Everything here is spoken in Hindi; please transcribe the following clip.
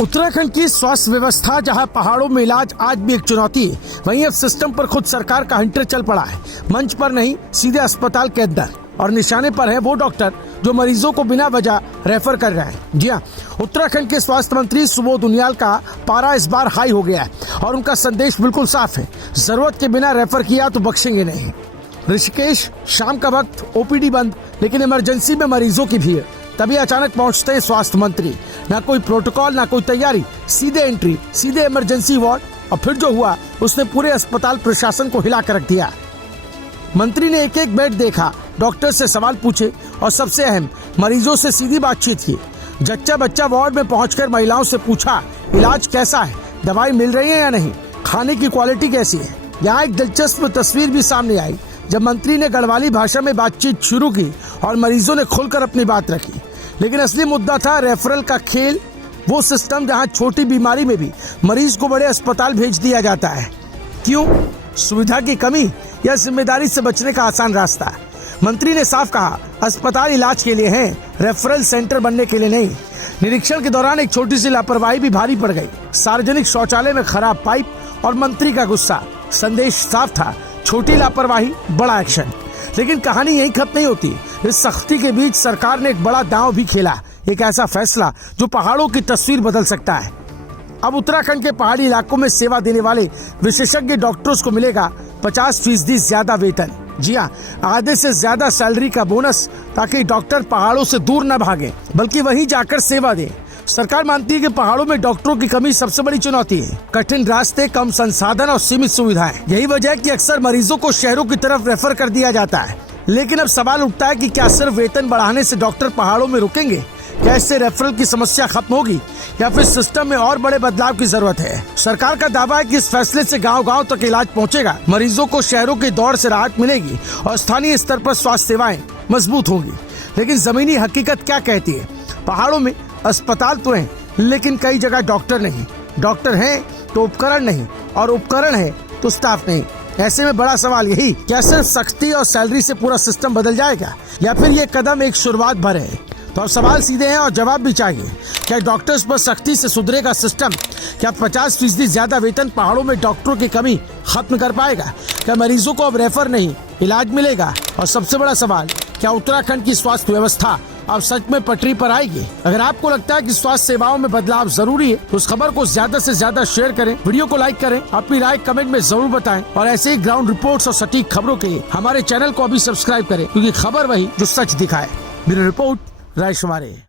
उत्तराखंड की स्वास्थ्य व्यवस्था जहां पहाड़ों में इलाज आज भी एक चुनौती है, वहीं अब सिस्टम पर खुद सरकार का हंटर चल पड़ा है। मंच पर नहीं, सीधे अस्पताल के अंदर, और निशाने पर है वो डॉक्टर जो मरीजों को बिना वजह रेफर कर रहे हैं। जी हाँ, उत्तराखंड के स्वास्थ्य मंत्री सुबोध उनियाल का पारा इस बार हाई हो गया है और उनका संदेश बिल्कुल साफ है, जरूरत के बिना रेफर किया तो बख्शेंगे नहीं। ऋषिकेश, शाम का वक्त, ओपीडी बंद, लेकिन इमरजेंसी में मरीजों की भीड़। तभी अचानक पहुंचते हैं स्वास्थ्य मंत्री, ना कोई प्रोटोकॉल, ना कोई तैयारी, सीधे एंट्री, सीधे इमरजेंसी वार्ड, और फिर जो हुआ उसने पूरे अस्पताल प्रशासन को हिला कर रख दिया। मंत्री ने एक एक बेड देखा, डॉक्टर से सवाल पूछे और सबसे अहम, मरीजों से सीधी बातचीत की। जच्चा बच्चा वार्ड में पहुंचकर महिलाओं से पूछा, इलाज कैसा है, दवाई मिल रही है या नहीं, खाने की क्वालिटी कैसी है। यहाँ एक दिलचस्प तस्वीर भी सामने आई जब मंत्री ने गढ़वाली भाषा में बातचीत शुरू की और मरीजों ने खुलकर अपनी बात रखी। लेकिन असली मुद्दा था रेफरल का खेल, वो सिस्टम जहां छोटी बीमारी में भी मरीज को बड़े अस्पताल भेज दिया जाता है। क्यों? सुविधा की कमी या जिम्मेदारी से बचने का आसान रास्ता? मंत्री ने साफ कहा, अस्पताल इलाज के लिए हैं, रेफरल सेंटर बनने के लिए नहीं। निरीक्षण के दौरान एक छोटी सी लापरवाही भी भारी पड़ गई। सार्वजनिक शौचालय में खराब पाइप और मंत्री का गुस्सा। संदेश साफ था, छोटी लापरवाही, बड़ा एक्शन। लेकिन कहानी यही खत्म नहीं होती। इस सख्ती के बीच सरकार ने एक बड़ा दांव भी खेला, एक ऐसा फैसला जो पहाड़ों की तस्वीर बदल सकता है। अब उत्तराखंड के पहाड़ी इलाकों में सेवा देने वाले विशेषज्ञ डॉक्टर्स को मिलेगा 50% ज्यादा वेतन। जी हाँ, आधे से ज्यादा सैलरी का बोनस, ताकि डॉक्टर पहाड़ों से दूर न भागे बल्कि वहीं जाकर सेवा दें। सरकार मानती है कि पहाड़ों में डॉक्टरों की कमी सबसे बड़ी चुनौती है। कठिन रास्ते, कम संसाधन और सीमित सुविधाएं, यही वजह है कि अक्सर मरीजों को शहरों की तरफ रेफर कर दिया जाता है। लेकिन अब सवाल उठता है कि क्या सिर्फ वेतन बढ़ाने से डॉक्टर पहाड़ों में रुकेंगे? क्या इससे रेफरल की समस्या खत्म होगी या फिर सिस्टम में और बड़े बदलाव की जरूरत है? सरकार का दावा है कि इस फैसले से गांव-गांव तक इलाज पहुंचेगा, मरीजों को शहरों की दौड़ से राहत मिलेगी और स्थानीय स्तर पर स्वास्थ्य सेवाएं मजबूत होंगी। लेकिन जमीनी हकीकत क्या कहती है? पहाड़ों में अस्पताल तो हैं, लेकिन कई जगह डॉक्टर नहीं। डॉक्टर हैं तो उपकरण नहीं, और उपकरण है तो स्टाफ नहीं। ऐसे में बड़ा सवाल यही, क्या सिर्फ सख्ती और सैलरी से पूरा सिस्टम बदल जाएगा या फिर ये कदम एक शुरुआत भर है? तो अब सवाल सीधे हैं और जवाब भी चाहिए। क्या डॉक्टर्स पर सख्ती से सुधरेगा सिस्टम? क्या 50% ज्यादा वेतन पहाड़ों में डॉक्टरों की कमी खत्म कर पाएगा? क्या मरीजों को अब रेफर नहीं, इलाज मिलेगा? और सबसे बड़ा सवाल, क्या उत्तराखंड की स्वास्थ्य व्यवस्था अब सच में पटरी पर आएगी? अगर आपको लगता है कि स्वास्थ्य सेवाओं में बदलाव जरूरी है तो उस खबर को ज्यादा से ज्यादा शेयर करें, वीडियो को लाइक करें, अपनी राय कमेंट में जरूर बताएं और ऐसे ही ग्राउंड रिपोर्ट्स और सटीक खबरों के लिए हमारे चैनल को अभी सब्सक्राइब करें, क्योंकि खबर वही जो सच दिखाए। ब्यूरो रिपोर्ट, राय शुमारे।